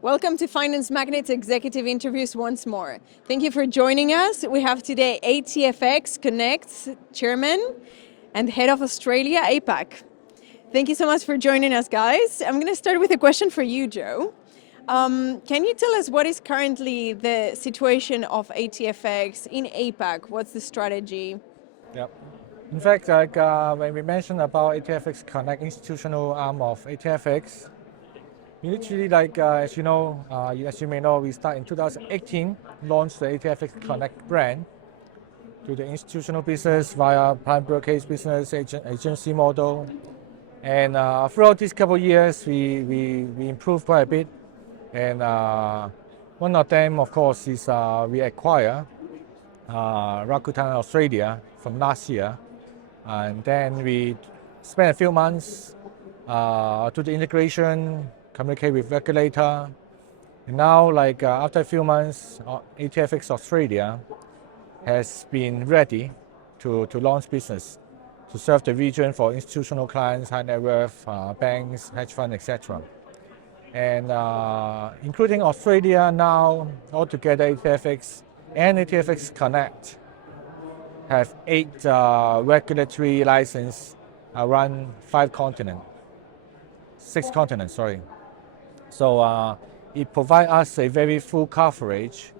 Welcome to Finance Magnates Executive Interviews once more. Thank you for joining us. We have today ATFX Connect Chairman and Head of Australia, APAC. Thank you so much for joining us, guys. I'm going to start with a question for you, Joe. Can you tell us what is currently the situation of ATFX in APAC? What's the strategy? Yep. In fact, when we mentioned about ATFX Connect institutional arm of ATFX, we literally as you may know, we start in 2018, launched the ATFX Connect brand to the institutional business via prime brokerage business agency model. And throughout these couple of years, we improved quite a bit. And one of them, of course, is we acquire Rakuten Australia from last year. And then we spent a few months to the integration, communicate with regulator. And now, after a few months, ATFX Australia has been ready to launch business to serve the region for institutional clients, high net worth, banks, hedge funds, etc. And including Australia now, altogether ATFX and ATFX Connect have 8 regulatory licenses around 6 continents, sorry. So it provides us a very full coverage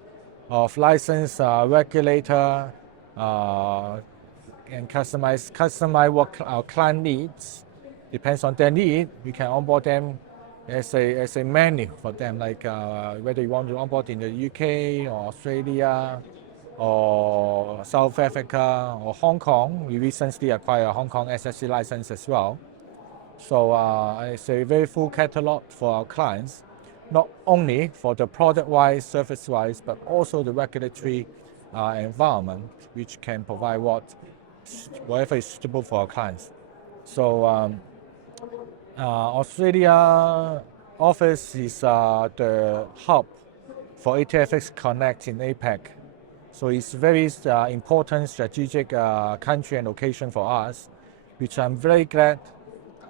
of license, regulator, and customize what our client needs. Depends on their need, we can onboard them as a menu for them, whether you want to onboard in the UK or Australia or South Africa or Hong Kong. We recently acquired a Hong Kong SSC license as well. So it's a very full catalog for our clients, not only for the product-wise, service-wise, but also the regulatory environment, which can provide whatever is suitable for our clients. So Australia office is the hub for ATFX Connect in APAC. So it's very important strategic country and location for us, which I'm very glad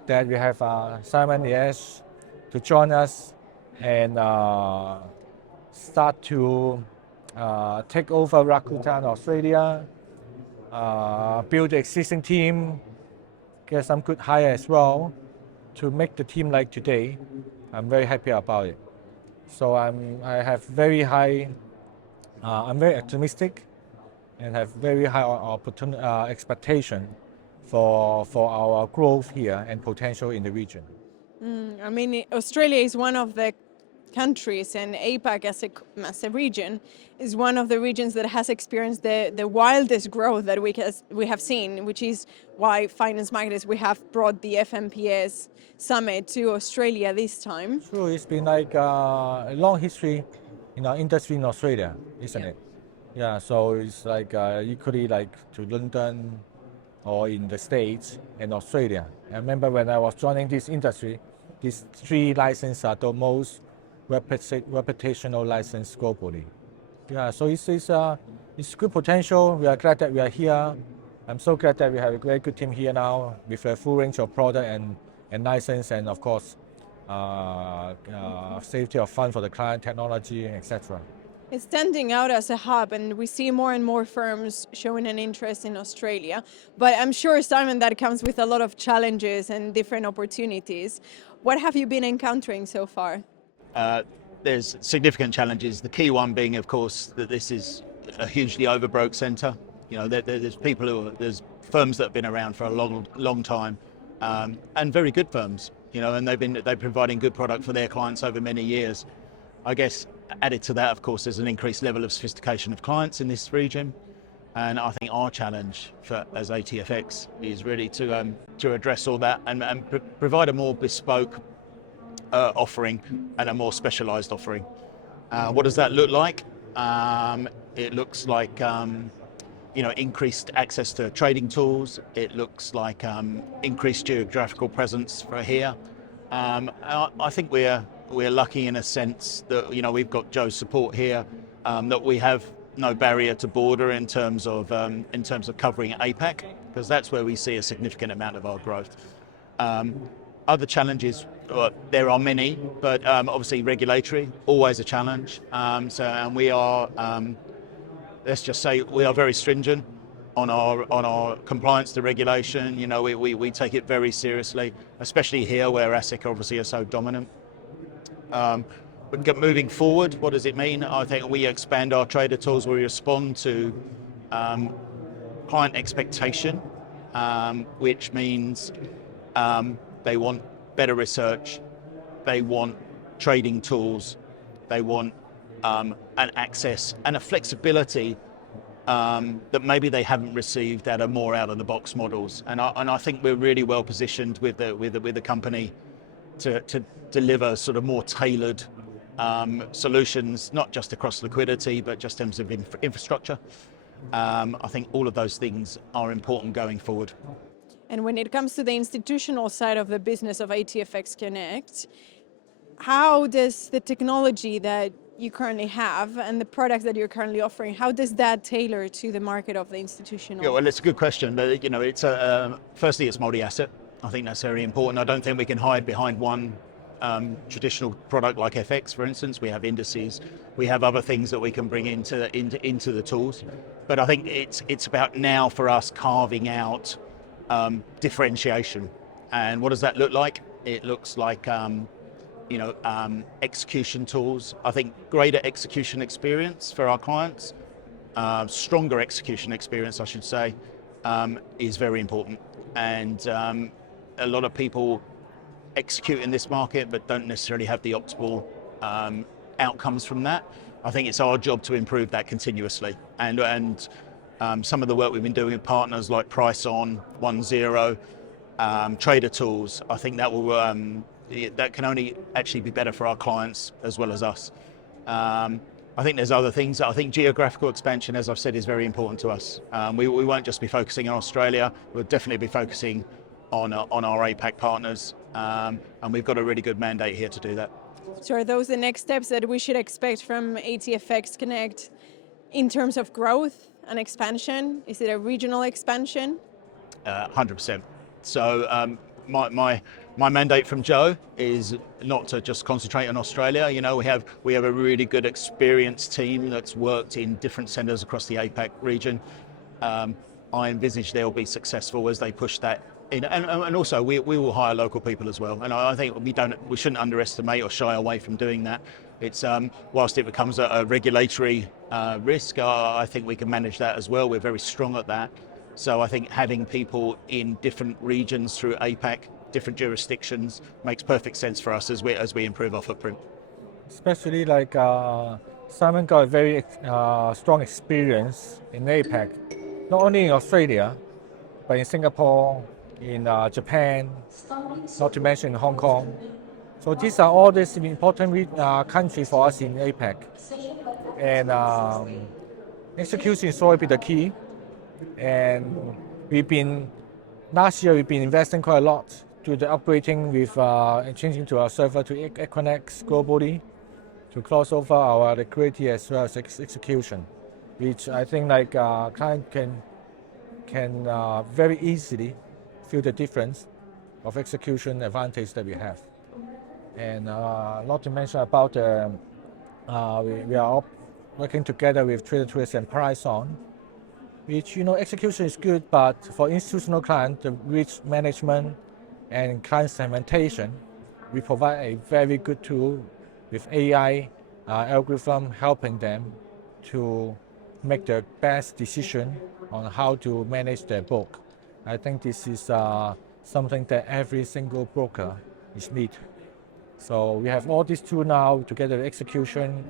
that we have Simon Naish to join us and start to take over Rakuten Australia, build the existing team, get some good hire as well to make the team like today. I'm very happy about it. So I'm very optimistic and have very high expectation for our growth here and potential in the region. Australia is one of the countries, and APAC as a region is one of the regions that has experienced the wildest growth that we have seen, which is why Finance Magnates, we have brought the FMPS summit to Australia this time. True, it's been a long history in our industry in Australia, isn't it? Yeah, so it's equally to London or in the States and Australia. I remember when I was joining this industry, these 3 licenses are the most reputational license globally. Yeah, so it's good potential. We are glad that we are here. I'm so glad that we have a very good team here now with a full range of product and license, and of course safety of fund for the client, technology, etc. It's standing out as a hub, and we see more and more firms showing an interest in Australia. But I'm sure, Simon, that comes with a lot of challenges and different opportunities. What have you been encountering so far? There's significant challenges. The key one being, of course, that this is a hugely overbroke centre. There's firms that have been around for a long time, and very good firms. And they're providing good product for their clients over many years. I guess added to that, of course, there's an increased level of sophistication of clients in this region. And I think our challenge as ATFX is really to address all that and provide a more bespoke offering and a more specialised offering. What does that look like? It looks like increased access to trading tools. It looks like increased geographical presence for here. I think we're lucky in a sense that we've got Joe's support here, that we have no barrier to border in terms of covering APAC, because that's where we see a significant amount of our growth. other challenges, there are many, but obviously regulatory, always a challenge. And we are, let's just say, we are very stringent on our compliance to regulation. You know, we take it very seriously, especially here where ASIC obviously are so dominant. But moving forward, what does it mean? I think we expand our trader tools, we respond to client expectation, which means they want better research, they want trading tools, they want an access and a flexibility that maybe they haven't received that are more out-of-the-box models. And I think we're really well positioned with the company to deliver sort of more tailored solutions, not just across liquidity, but just in terms of infrastructure. I think all of those things are important going forward. And when it comes to the institutional side of the business of ATFX Connect, how does the technology that you currently have and the products that you're currently offering, how does that tailor to the market of the institutional? Yeah, well, it's a good question. But, you know, it's firstly, it's multi-asset. I think that's very important. I don't think we can hide behind one traditional product like FX, for instance. We have indices, we have other things that we can bring into the tools. But I think it's about now for us carving out differentiation. And what does that look like? It looks like execution tools. I think greater execution experience for our clients, stronger execution experience, I should say, is very important. And a lot of people execute in this market but don't necessarily have the optimal outcomes from that. I think it's our job to improve that continuously. And some of the work we've been doing with partners like Price On, 1.0, Trader Tools, I think that will that can only actually be better for our clients as well as us. I think there's other things. I think geographical expansion, as I've said, is very important to us. We won't just be focusing on Australia, we'll definitely be focusing on our APAC partners, and we've got a really good mandate here to do that. So are those the next steps that we should expect from ATFX Connect in terms of growth and expansion? Is it a regional expansion? 100%. So my mandate from Joe is not to just concentrate on Australia. You know, we have a really good experienced team that's worked in different centres across the APAC region. I envisage they'll be successful as they push that in, and also we will hire local people as well. And I think we shouldn't underestimate or shy away from doing that. It's whilst it becomes a regulatory risk, I think we can manage that as well. We're very strong at that. So I think having people in different regions through APAC, different jurisdictions, makes perfect sense for us as we improve our footprint. Especially like Simon got a very strong experience in APAC, not only in Australia, but in Singapore, in Japan, not to mention Hong Kong. So these are all these important countries for us in APAC. And execution is always the key. And last year we've been investing quite a lot to the upgrading with changing to our server to Equinix globally to cross over our liquidity as well as execution, which I think like client can very easily feel the difference of execution advantage that we have. And not to mention about we are working together with Trader Tools and Price On, which, you know, execution is good, but for institutional clients, the risk management and client segmentation, we provide a very good tool with AI algorithm helping them to make the best decision on how to manage their book. I think this is something that every single broker is need. So we have all these tools now together with execution,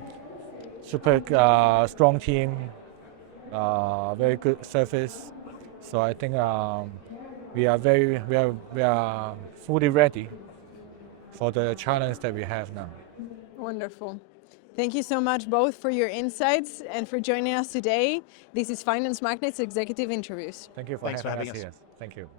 super strong team, very good service. So I think we are fully ready for the challenge that we have now. Wonderful. Thank you so much both for your insights and for joining us today. This is Finance Magnates Executive Interviews. Thank you for Thanks having for us having here. Thank you.